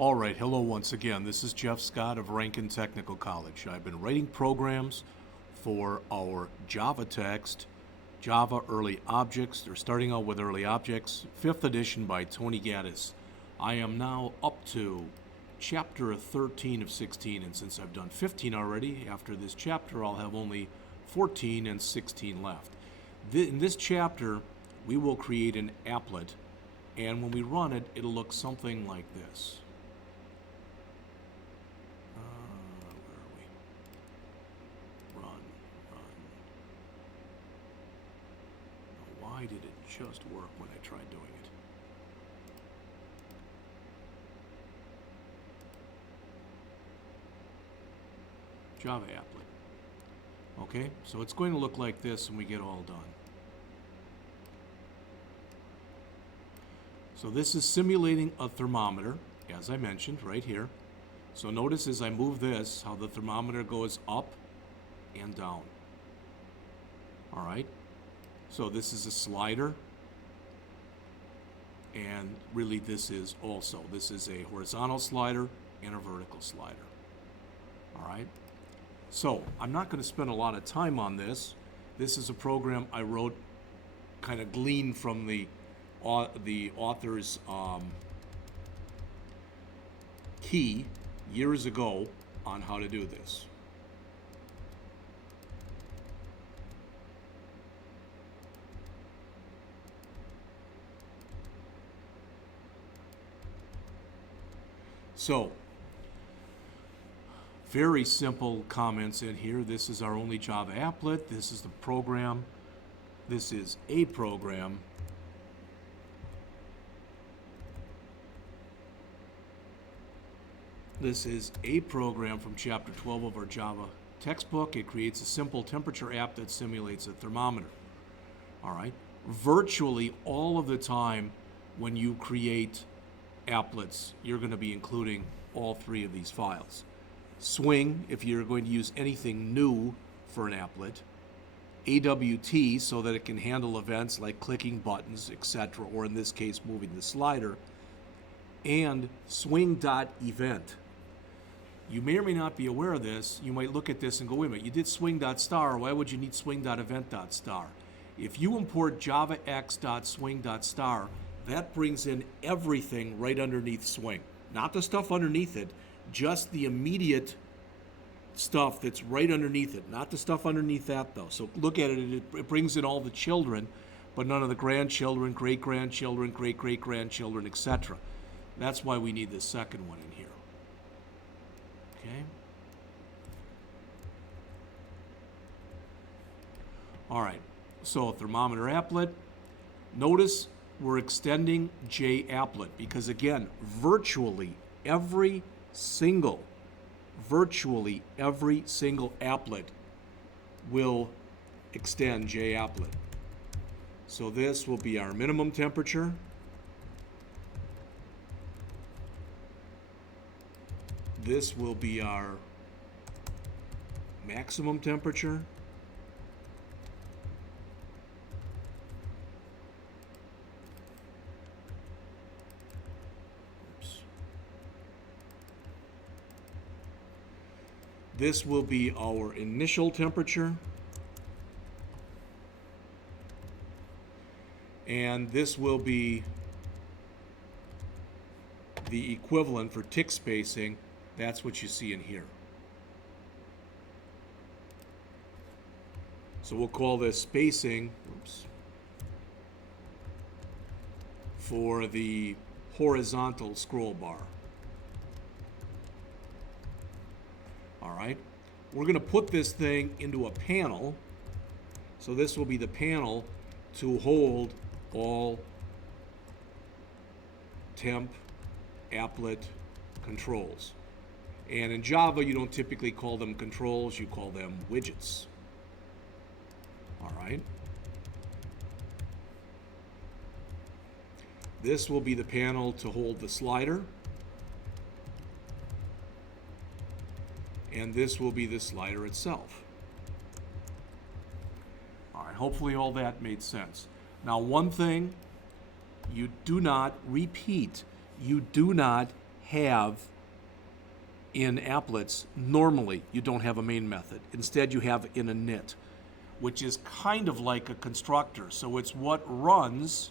All right, hello once again. This is Jeff Scott of Rankin Technical College. I've been writing programs for our Java text, Java Early Objects. They're starting out with Early Objects, 5th edition by Tony Gaddis. I am now up to chapter 13 of 16, and since I've done 15 already, after this chapter I'll have only 14 and 16 left. In this chapter, we will create an applet, and when we run it, it'll look something like this. Why did it just work when I tried doing it? Java applet. Okay, so it's going to look like this when we get all done. So this is simulating a thermometer, as I mentioned, right here. So notice as I move this, how the thermometer goes up and down. All right. So this is a slider, and really this is a horizontal slider and a vertical slider. All right. So I'm not going to spend a lot of time on this. This is a program I wrote, kind of gleaned from the author's key years ago on how to do this. So, very simple comments in here. This is our only Java applet. This is the program. This is a program. This is a program from Chapter 12 of our Java textbook. It creates a simple temperature app that simulates a thermometer. All right. Virtually all of the time when you create applets, you're going to be including all three of these files. Swing, if you're going to use anything new for an applet. AWT, so that it can handle events like clicking buttons, etc., or in this case, moving the slider. And swing.event. You may or may not be aware of this. You might look at this and go, wait a minute, you did swing.star. Why would you need swing.event.star? If you import javax.swing.star, that brings in everything right underneath swing. Not the stuff underneath it, just the immediate stuff that's right underneath it. Not the stuff underneath that, though. So look at it. It brings in all the children, but none of the grandchildren, great-grandchildren, great-great-grandchildren, etc. That's why we need this second one in here. Okay? All right. So thermometer applet. Notice we're extending JApplet because, again, virtually every single applet will extend JApplet. So this will be our minimum temperature. This will be our maximum temperature. This will be our initial temperature. And this will be the equivalent for tick spacing. That's what you see in here. So we'll call this spacing for the horizontal scroll bar. All right, we're going to put this thing into a panel. So this will be the panel to hold all temp applet controls. And in Java, you don't typically call them controls, you call them widgets. All right. This will be the panel to hold the slider. And this will be the slider itself. All right, hopefully all that made sense. Now, one thing, you do not repeat, you do not have in applets, normally you don't have a main method. Instead, you have in init, which is kind of like a constructor. So it's what runs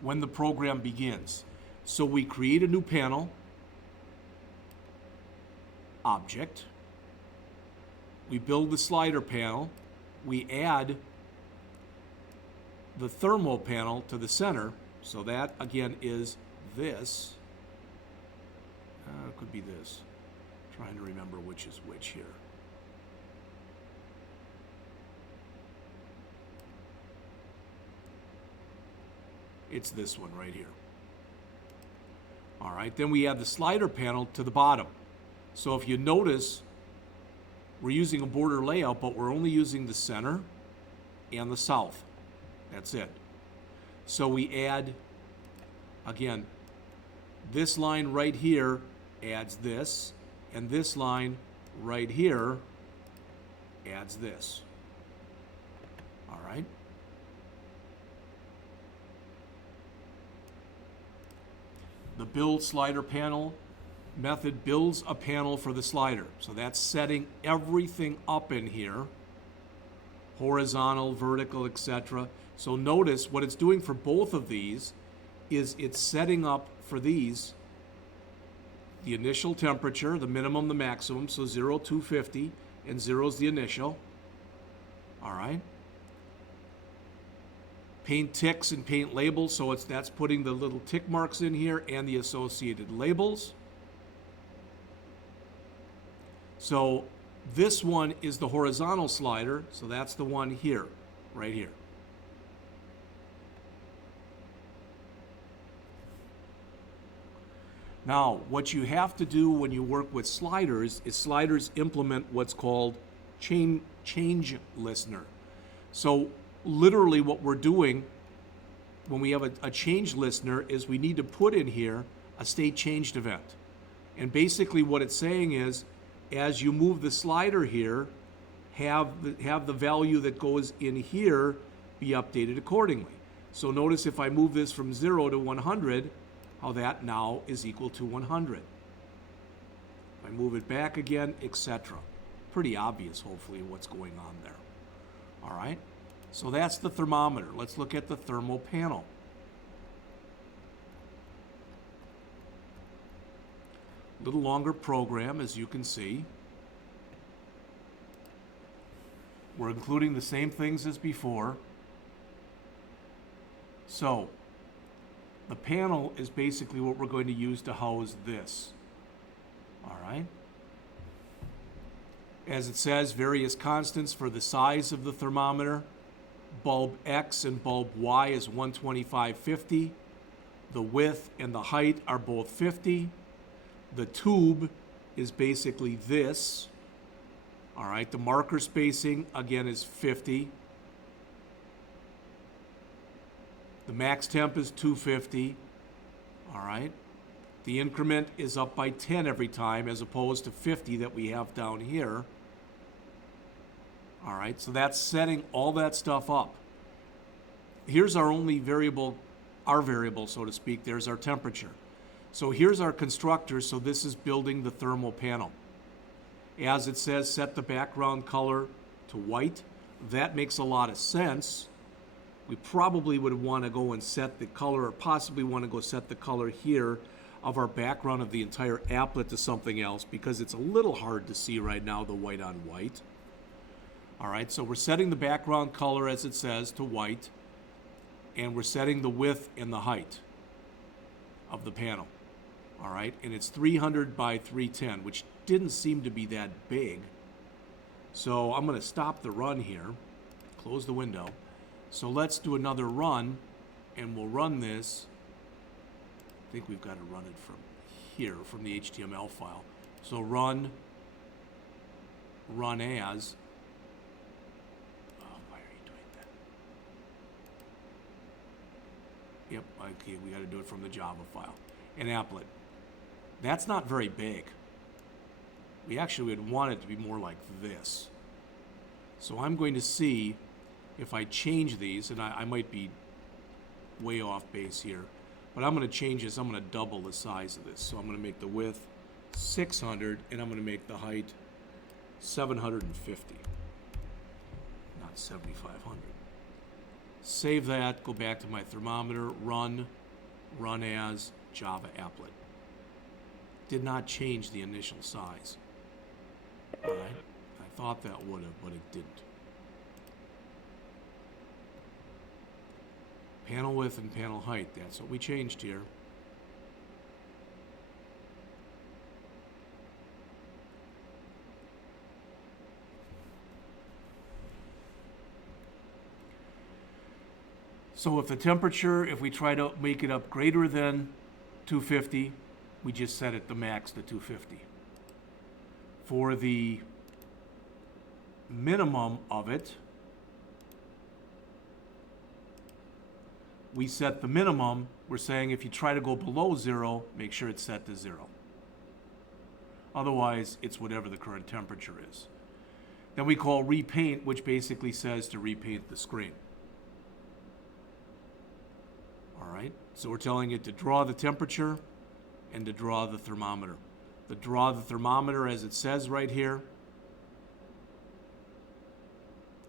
when the program begins. So we create a new panel, object. We build the slider panel. We add the thermal panel to the center. So that, again, is this. It could be this. Trying to remember which is which here. It's this one right here. All right, then we add the slider panel to the bottom. So if you notice, we're using a border layout, but we're only using the center and the south. That's it. So we add, again, this line right here adds this, and this line right here adds this. All right. The build slider panel method builds a panel for the slider. So that's setting everything up in here, horizontal, vertical, etc. So notice what it's doing for both of these is it's setting up for these the initial temperature, the minimum, the maximum, so 0, 250, and 0 is the initial. All right. Paint ticks and paint labels, so that's putting the little tick marks in here and the associated labels. So this one is the horizontal slider, so that's the one here, right here. Now, what you have to do when you work with sliders is sliders implement what's called change listener. So literally what we're doing when we have a change listener is we need to put in here a state changed event. And basically what it's saying is, as you move the slider here, have the value that goes in here be updated accordingly. So notice if I move this from 0 to 100, how that now is equal to 100. If I move it back again, etc. Pretty obvious, hopefully, what's going on there. All right, so that's the thermometer. Let's look at the thermal panel. A little longer program, as you can see. We're including the same things as before. So the panel is basically what we're going to use to house this. All right. As it says, various constants for the size of the thermometer. Bulb X and bulb Y is 125/50. The width and the height are both 50. The tube is basically this. All right. The marker spacing, again, is 50. The max temp is 250, all right? The increment is up by 10 every time as opposed to 50 that we have down here. All right, so that's setting all that stuff up. Here's our only variable, our variable, so to speak. There's our temperature. So here's our constructor, so this is building the thermal panel. As it says, set the background color to white. That makes a lot of sense. We probably would want to go and set the color, or possibly want to go set the color here of our background of the entire applet to something else, because it's a little hard to see right now, the white on white. All right, so we're setting the background color, as it says, to white, and we're setting the width and the height of the panel. All right, and it's 300 by 310, which didn't seem to be that big. So I'm going to stop the run here, close the window. So let's do another run, and we'll run this. I think we've got to run it from here, from the HTML file. So run as. Oh, why are you doing that? Yep, okay, we got to do it from the Java file. An applet. That's not very big. We actually would want it to be more like this. So I'm going to see if I change these, and I might be way off base here, But I'm going to change this. I'm going to double the size of this. So I'm going to make the width 600, and I'm going to make the height 750, not 7,500. Save that, go back to my thermometer, run as Java applet. Did not change the initial size. All right, I thought that would have, but it didn't. Panel width and panel height, that's what we changed here. So if the temperature, if we try to make it up greater than 250, we just set it the max to 250. For the minimum of it, we set the minimum. We're saying if you try to go below 0, make sure it's set to 0. Otherwise, it's whatever the current temperature is. Then we call repaint, which basically says to repaint the screen. All right, so we're telling it to draw the temperature and to draw the thermometer. To draw the thermometer, as it says right here,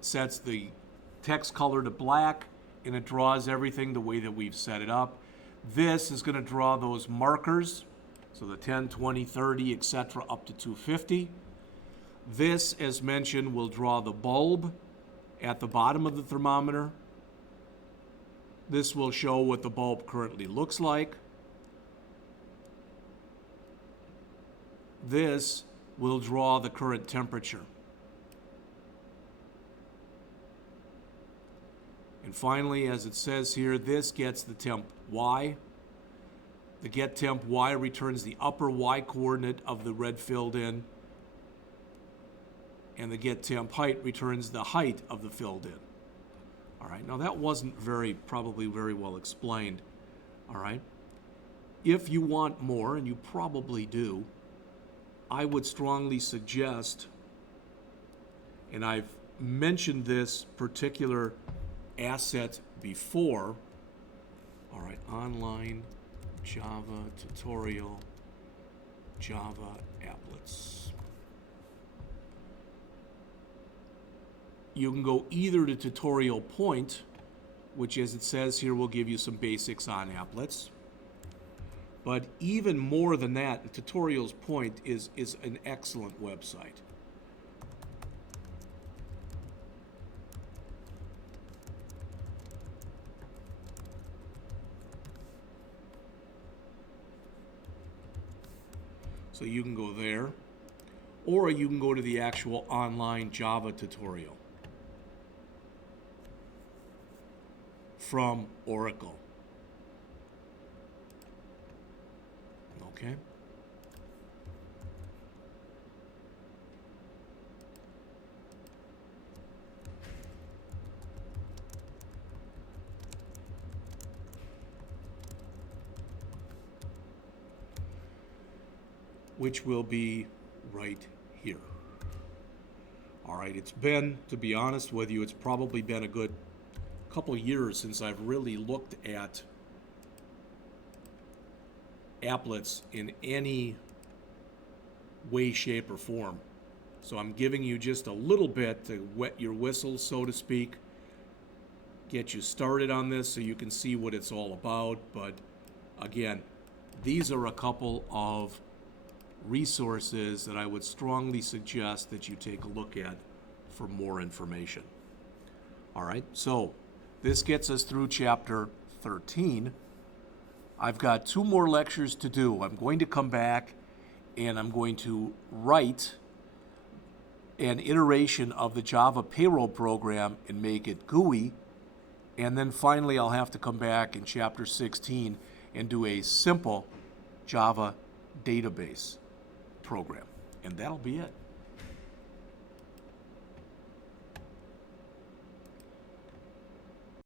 sets the text color to black, and it draws everything the way that we've set it up. This is going to draw those markers, so the 10, 20, 30, etc., up to 250. This, as mentioned, will draw the bulb at the bottom of the thermometer. This will show what the bulb currently looks like. This will draw the current temperature. And finally, as it says here, this gets the temp Y. The get temp Y returns the upper Y coordinate of the red filled in. And the get temp height returns the height of the filled in. All right, now that wasn't probably very well explained. All right, if you want more, and you probably do, I would strongly suggest, and I've mentioned this particular asset before, all right, online Java tutorial, Java applets. You can go either to tutorial point, which as it says here will give you some basics on applets. But even more than that, tutorials point is an excellent website. So you can go there, or you can go to the actual online Java tutorial from Oracle. Okay. Which will be right here. All right, it's been, to be honest with you, it's probably been a good couple of years since I've really looked at applets in any way, shape, or form. So I'm giving you just a little bit to wet your whistle, so to speak, get you started on this so you can see what it's all about. But again, these are a couple of resources that I would strongly suggest that you take a look at for more information. All right, so this gets us through chapter 13. I've got 2 more lectures to do. I'm going to come back and I'm going to write an iteration of the Java payroll program and make it GUI. And then finally, I'll have to come back in chapter 16 and do a simple Java database program. And that'll be it.